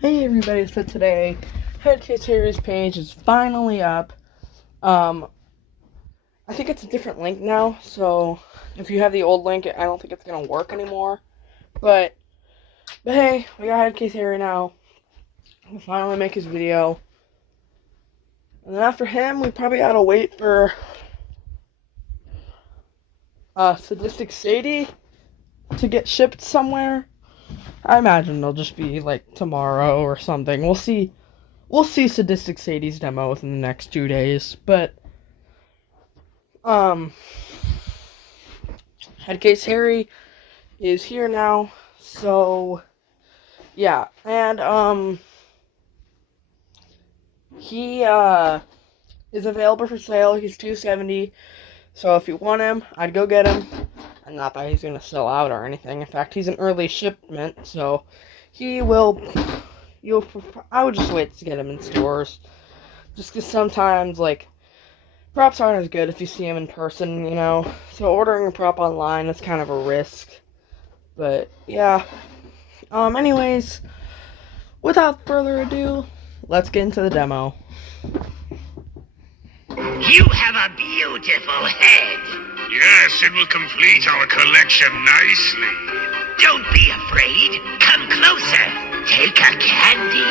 Hey everybody, so today, Headcase Series page is finally up. I think it's a different link now, so if you have the old link, I don't think it's gonna work anymore. But hey, we got Headcase Harry now. We'll finally make his video. And then after him, we probably gotta wait for Sadistic Sadie to get shipped somewhere. I imagine it'll just be like tomorrow or something. We'll see. We'll see Sadistic Sadie's demo within the next 2 days, but Headcase Harry is here now, so yeah, and he is available for sale. He's $270, so if you want him, I'd go get him. And not that he's gonna sell out or anything. In fact, he's an early shipment, so he will. I would just wait to get him in stores, just because sometimes props aren't as good if you see them in person, you know. So ordering a prop online is kind of a risk. But yeah. Anyways, without further ado, let's get into the demo. You have a beautiful head. Yes, it will complete our collection nicely. Don't be afraid. Come closer. Take a candy.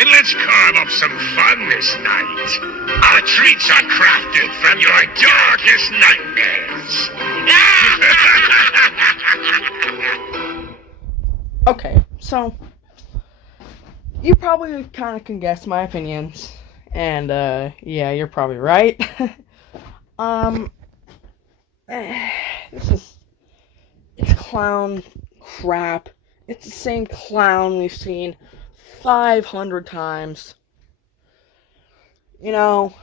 And let's carve up some fun this night. Our treats are crafted from your darkest nightmares. Okay, so you probably kind of can guess my opinions, and yeah, you're probably right. It's clown crap. It's the same clown we've seen 500 times. You know,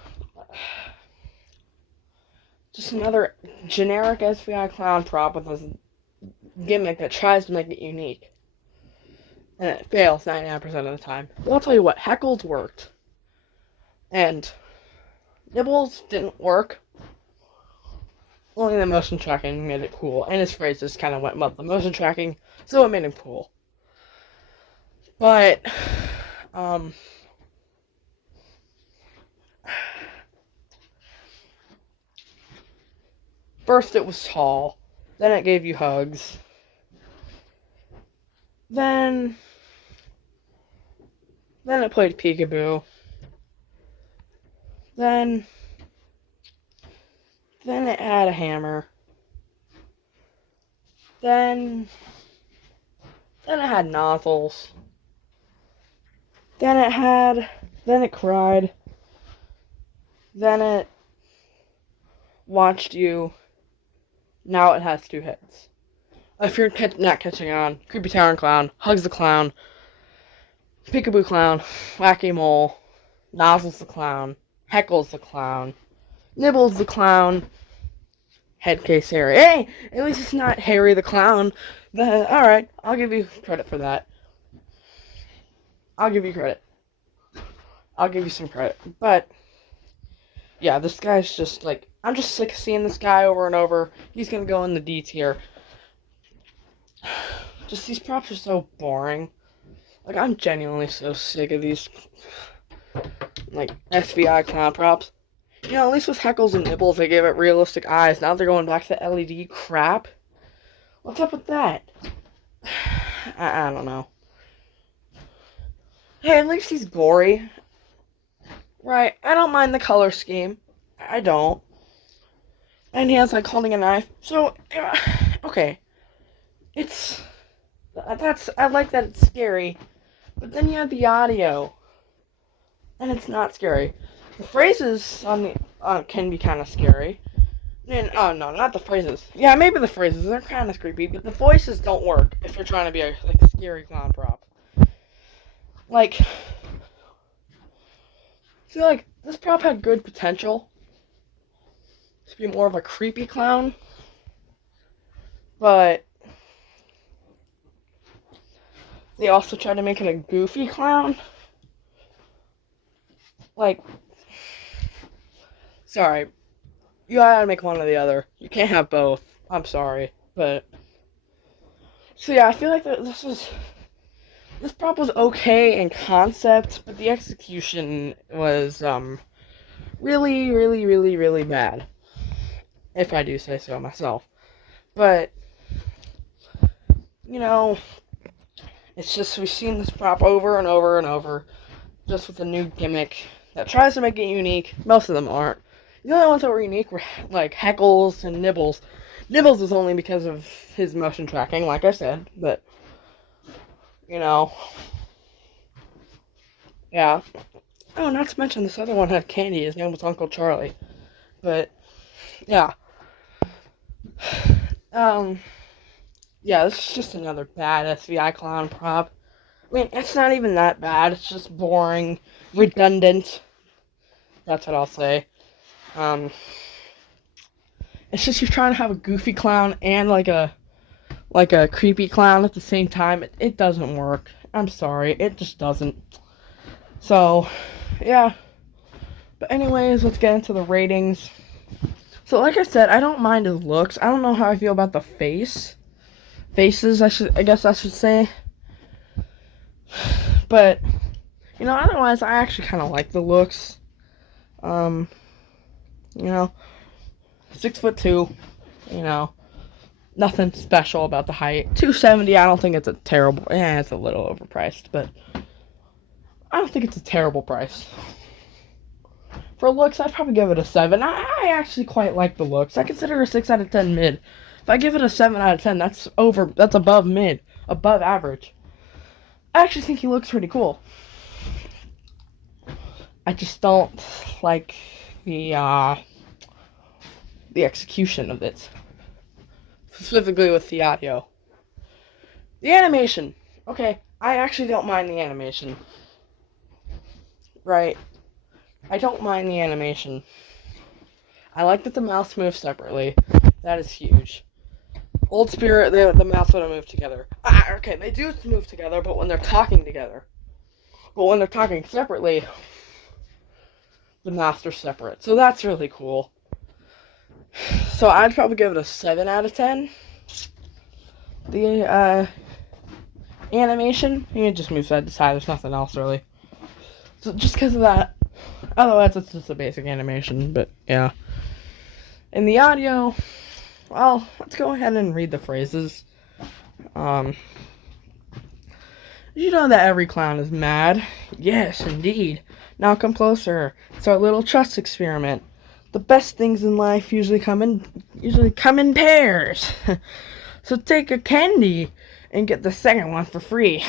just another generic SVI clown prop with a gimmick that tries to make it unique. And it fails 99% of the time. But I'll tell you what, Heckles worked. And Nibbles didn't work. Only the motion tracking made it cool. And his phrases kind of went with the motion tracking, so it made him cool. But, first it was tall. Then it gave you hugs. Then it played peekaboo. Then it had a hammer. Then it had nozzles. Then it cried. Then it watched you. Now it has 2 hits. If you're not catching on, Creepy Tower Clown, Hugs the Clown, Peekaboo Clown, Wacky Mole, Nozzles the Clown, Heckles the Clown, Nibbles the Clown, Headcase Harry. Hey, at least it's not Harry the Clown. Alright, I'll give you credit for that. I'll give you credit. I'll give you some credit. But, yeah, this guy's just I'm just sick of seeing this guy over and over. He's gonna go in the D tier. Just these props are so boring. I'm genuinely so sick of these, SVI clown props. You know, at least with Heckles and Nibbles, they gave it realistic eyes. Now they're going back to LED crap. What's up with that? I don't know. Hey, at least he's gory. Right, I don't mind the color scheme. I don't. And he has, holding a knife. So, okay. I like that it's scary. But then you have the audio. And it's not scary. The phrases can be kind of scary. And, oh no, not the phrases. Yeah, maybe the phrases. They're kind of creepy. But the voices don't work if you're trying to be a scary clown prop. I feel this prop had good potential to be more of a creepy clown. But they also tried to make it a goofy clown. Sorry. You gotta make one or the other. You can't have both. I'm sorry. But, so yeah, I feel like this is this prop was okay in concept, but the execution was really, really, really, really bad. If I do say so myself. But you know, it's just we've seen this prop over and over and over, just with a new gimmick that tries to make it unique. Most of them aren't. The only ones that were unique were like Heckles and Nibbles. Nibbles is only because of his motion tracking, like I said, but you know, yeah. Oh, not to mention this other one had candy. His name was Uncle Charlie. But yeah, yeah, this is just another bad SVI clown prop. I mean, it's not even that bad. It's just boring, redundant. That's what I'll say. It's just you're trying to have a goofy clown and like a creepy clown at the same time. It doesn't work. I'm sorry, it just doesn't. So, yeah. But anyways, let's get into the ratings. So, like I said, I don't mind his looks. I don't know how I feel about the faces. I guess I should say. But you know, otherwise, I actually kind of like the looks. You know, 6'2". You know, nothing special about the height. 270. I don't think it's a terrible. Yeah, it's a little overpriced, but I don't think it's a terrible price. For looks, I'd probably give it a 7. I actually quite like the looks. I consider a 6 out of 10 mid. If I give it a 7 out of 10, that's above mid, above average. I actually think he looks pretty cool. I just don't like the execution of it. Specifically with the audio. The animation. Okay, I actually don't mind the animation. Right. I don't mind the animation. I like that the mouths move separately. That is huge. Old Spirit, the mouths don't move together. Okay, they do move together, but when they're talking together. But when they're talking separately, the mouths are separate. So that's really cool. So I'd probably give it a 7 out of 10. The animation, you can just move side to side. There's nothing else really. So just because of that. Otherwise, it's just a basic animation. But yeah. In the audio, well, let's go ahead and read the phrases. You know that every clown is mad? Yes, indeed. Now come closer. It's our little trust experiment. The best things in life usually come in pairs. So take a candy and get the second one for free.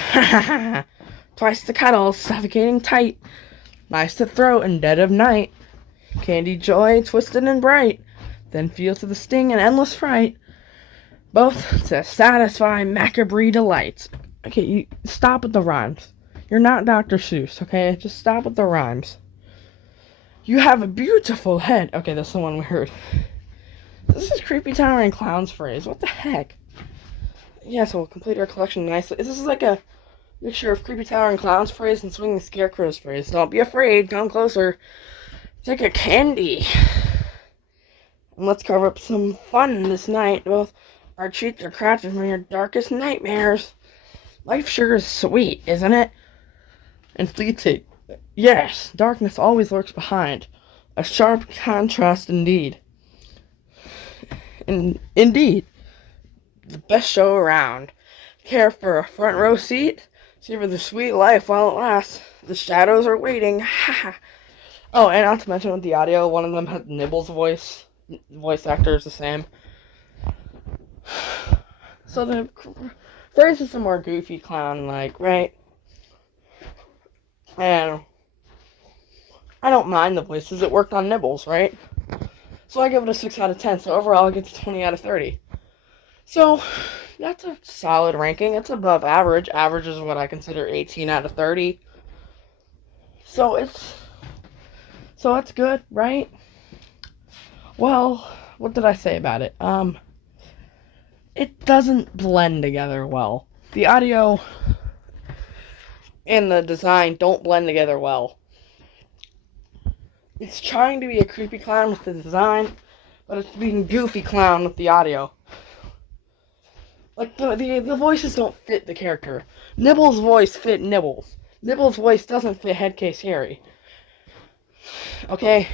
Twice the cuddles, suffocating tight. Nice to throat in dead of night. Candy joy, twisted and bright. Then feel to the sting and endless fright. Both to satisfy macabre delights. Okay, you stop with the rhymes. You're not Dr. Seuss, okay? Just stop with the rhymes. You have a beautiful head. Okay, that's the one we heard. This is Creepy Towering Clown's phrase. What the heck? Yeah, so we'll complete our collection nicely. This is like a mixture of Creepy Towering Clown's phrase and Swinging Scarecrow's phrase. Don't be afraid. Come closer. Take a candy. And let's cover up some fun this night. Both our treats are crafted from your darkest nightmares. Life sure is sweet, isn't it? And fleeting. Yes, darkness always lurks behind. A sharp contrast indeed. Indeed. The best show around. Care for a front row seat? Savor the sweet life while it lasts. The shadows are waiting. Ha! Oh, and not to mention with the audio, one of them had Nibbles' voice. Voice actor is the same. So the phrase is some more goofy clown-like, right? And I don't mind the voices. It worked on Nibbles, right? So I give it a 6 out of 10. So overall, it gets a 20 out of 30. So that's a solid ranking. It's above average. Average is what I consider 18 out of 30. So it's good, right? Well, what did I say about it? It doesn't blend together well. The audio and the design don't blend together well. It's trying to be a creepy clown with the design, but it's being goofy clown with the audio. Like, the voices don't fit the character. Nibbles' voice fit Nibbles. Nibbles' voice doesn't fit Headcase Harry. Okay?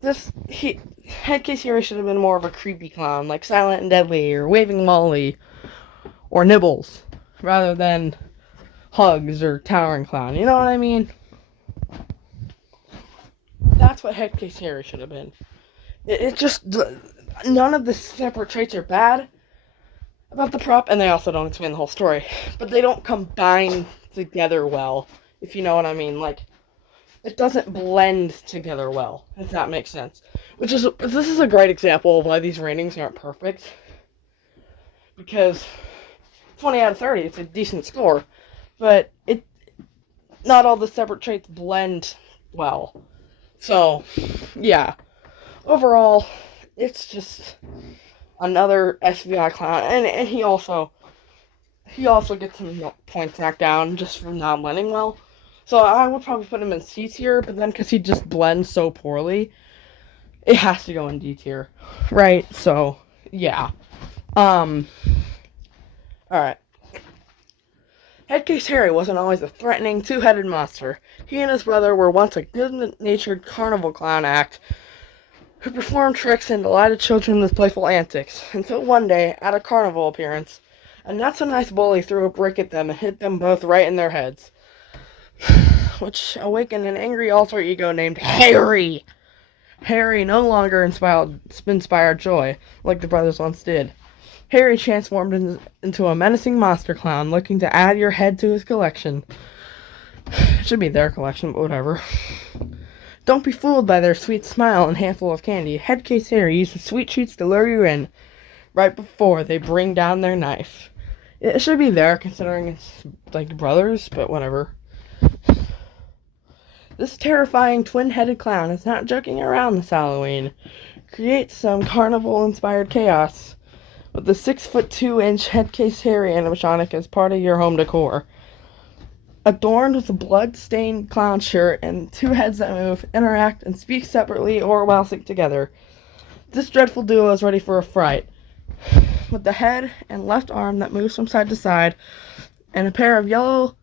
Headcase Harry should have been more of a creepy clown, like Silent and Deadly, or Waving Molly, or Nibbles, rather than Hugs or Towering Clown. You know what I mean? That's what Headcase Harry should have been. It just... None of the separate traits are bad about the prop, and they also don't explain the whole story. But they don't combine together well, if you know what I mean. Like, it doesn't blend together well, if that makes sense. This is a great example of why these ratings aren't perfect. Because 20 out of 30, it's a decent score. But not all the separate traits blend well. So, yeah. Overall, it's just another SVI clown, and he also gets some points knocked down just from not blending well. So I would probably put him in C tier, but then because he just blends so poorly, it has to go in D tier, right? So yeah, all right. Headcase Harry wasn't always a threatening, two-headed monster. He and his brother were once a good-natured carnival clown act who performed tricks and delighted children with playful antics, until one day, at a carnival appearance, a not-so-nice bully threw a brick at them and hit them both right in their heads, which awakened an angry alter ego named Harry. Harry no longer inspired joy, like the brothers once did. Harry transformed into a menacing monster clown, looking to add your head to his collection. It should be their collection, but whatever. Don't be fooled by their sweet smile and handful of candy. Headcase Harry uses sweet treats to lure you in, right before they bring down their knife. It should be there, considering it's, like, brothers, but whatever. This terrifying twin-headed clown is not joking around this Halloween. Create some carnival-inspired chaos with the 6'2" Headcase Harry animatronic as part of your home decor. Adorned with a blood-stained clown shirt and two heads that move, interact, and speak separately or while synced together. This dreadful duo is ready for a fright. With the head and left arm that moves from side to side, and a pair of yellow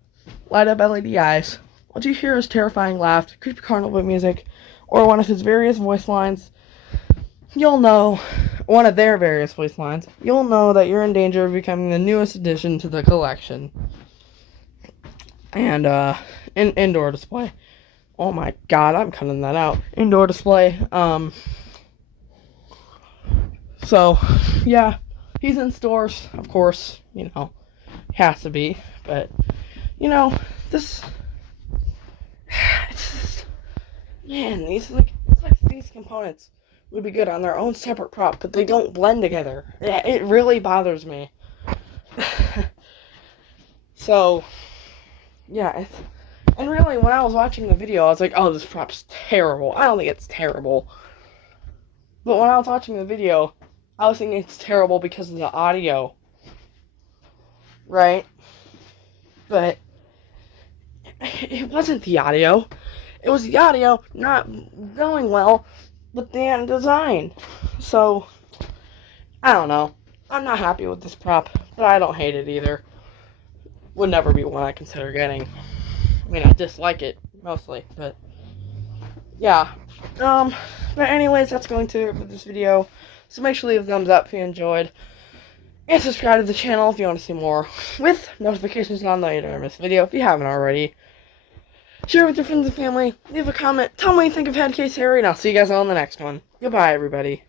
light-up LED eyes. Once you hear his terrifying laugh, creepy carnival music, or one of his various voice lines, you'll know, one of their various voice lines, you'll know that you're in danger of becoming the newest addition to the collection. And, indoor display. Oh my god, I'm cutting that out. Indoor display. So, yeah. He's in stores, of course. You know, has to be. But, you know, this... It's just... Man, it's like these components would be good on their own separate prop, but they don't blend together. It really bothers me. So... Yeah, and really, when I was watching the video, I was like, oh, this prop's terrible. I don't think it's terrible. But when I was watching the video, I was thinking it's terrible because of the audio. Right? But it wasn't the audio. It was the audio not going well with the design. So, I don't know. I'm not happy with this prop, but I don't hate it either. Would never be one I consider getting. I mean, I dislike it, mostly, but yeah. But anyways, that's going to do it for this video. So make sure to leave a thumbs up if you enjoyed. And subscribe to the channel if you want to see more, with notifications on later in this video if you haven't already. Share with your friends and family, leave a comment, tell me what you think of Headcase Harry, and I'll see you guys all in the next one. Goodbye, everybody.